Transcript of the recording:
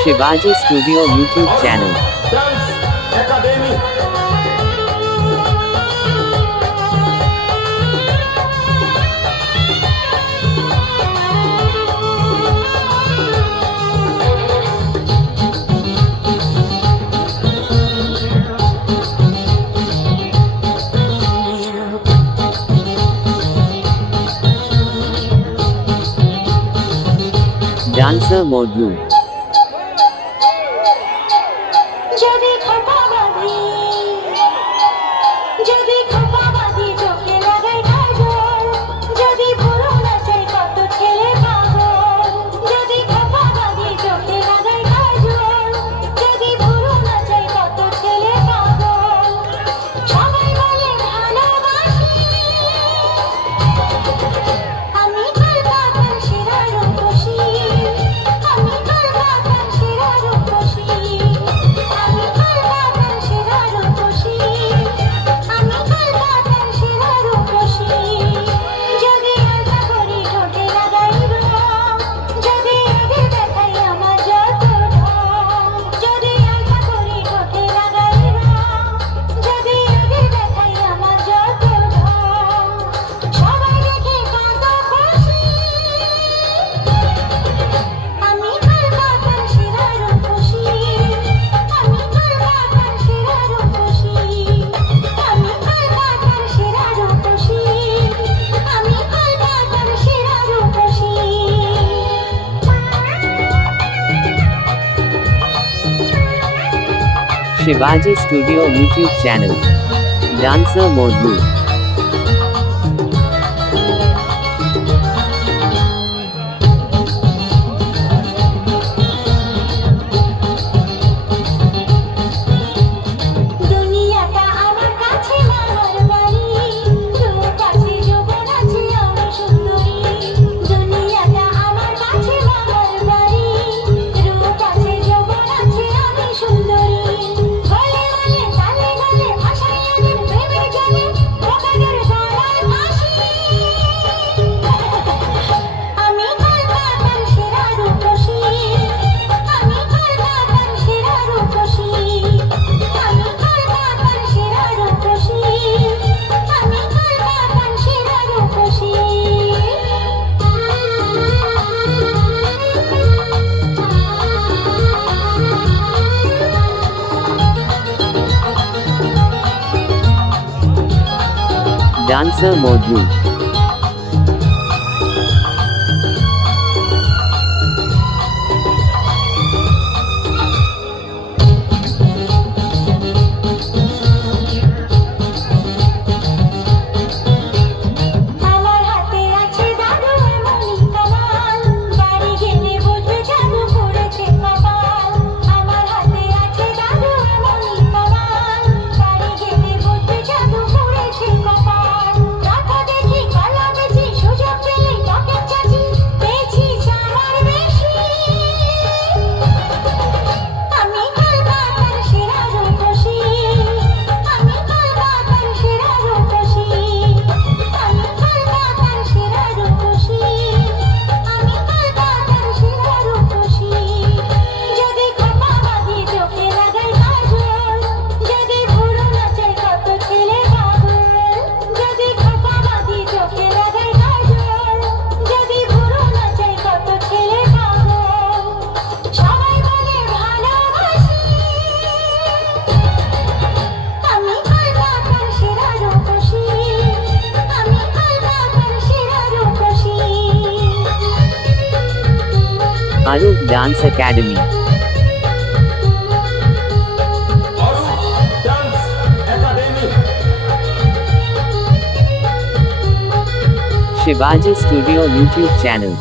Shivaji Studio YouTube channel. Dance Academy. Dancer Modlu. যদি খোপা বাঁধি যদি খোপা বাঁধি চোখে লাগাই কাজল যদি ভুরু নাচাই কত ছেলে পাগল যদি খোপা বাঁধি চোখে লাগাই কাজল যদি ভুরু নাচাই কত ছেলে পাগল সবাই বলে ভালোবাসি আমি কলকাতার সেরা রূপসী আমি কলকাতার সেরা রূপসী আমি কলকাতার সেরা রূপসী আমি কলকাতার সেরা রূপসী যদি আলতা করি ঠোঁটে লাগাই রং যদি আগে দেখাই আমার যত ঢং যদি আলতা করি ঠোঁটে লাগাই রং যদি আগে দেখাই আমার যত ঢং সবাই দেখে কত খুশি আমি কলকাতার সেরা রূপসী আমি কলকাতার সেরা রূপসী আমি কলকাতার সেরা রূপসী আমি কলকাতার সেরা রূপসী Shivaji Studio YouTube channel. Dancer Modlu. দুনিয়াটা আমার কাছে মামার বাড়ি রূপ আছে যৌবন আছে আমি সুন্দরী দুনিয়াটা আমার কাছে মামার বাড়ি রূপ আছে যৌবন আছে আমি সুন্দরী বলে বলে তালে তালে ভাষায় এদের প্রেমের জানে বোকাদের গলায় ফাঁসি আমি কলকাতার সেরা রূপসী আমি কলকাতার সেরা রূপসী আমি কলকাতার সেরা রূপসী আমি কলকাতার সেরা রূপসী Dancer Modlu. আমার হাতে আছে দাদু এমনই কামাল বাড়ি গেলে বুঝবে জাদু করেছে কপাল আমার হাতে আছে দাদু এমনই কামাল বাড়ি গেলে বুঝবে জাদু করেছে কপাল রাখা দেখি কালা বেশি সুযোগ পেলে পকেট চাচি পেয়েছি চাওয়ার বেশি আমি কলকাতার সেরা রূপসী আমি কলকাতার সেরা রূপসী আমি কলকাতার সেরা রূপসী আমি কলকাতার সেরা রূপসী যদি খোপা বাঁধি চোখে লাগাই কাজল যদি ভুরু নাচাই কত ছেলে পাগল যদি খোপা বাঁধি চোখে লাগাই কাজল যদি ভুরু নাচাই কত ছেলে পাগল সবাই বলে ভালোবাসি আমি কলকাতার সেরা রূপসী আমি কলকাতার সেরা রূপসী Arup Dance Academy. Arup Dance Academy. Shivaji Studio YouTube channel.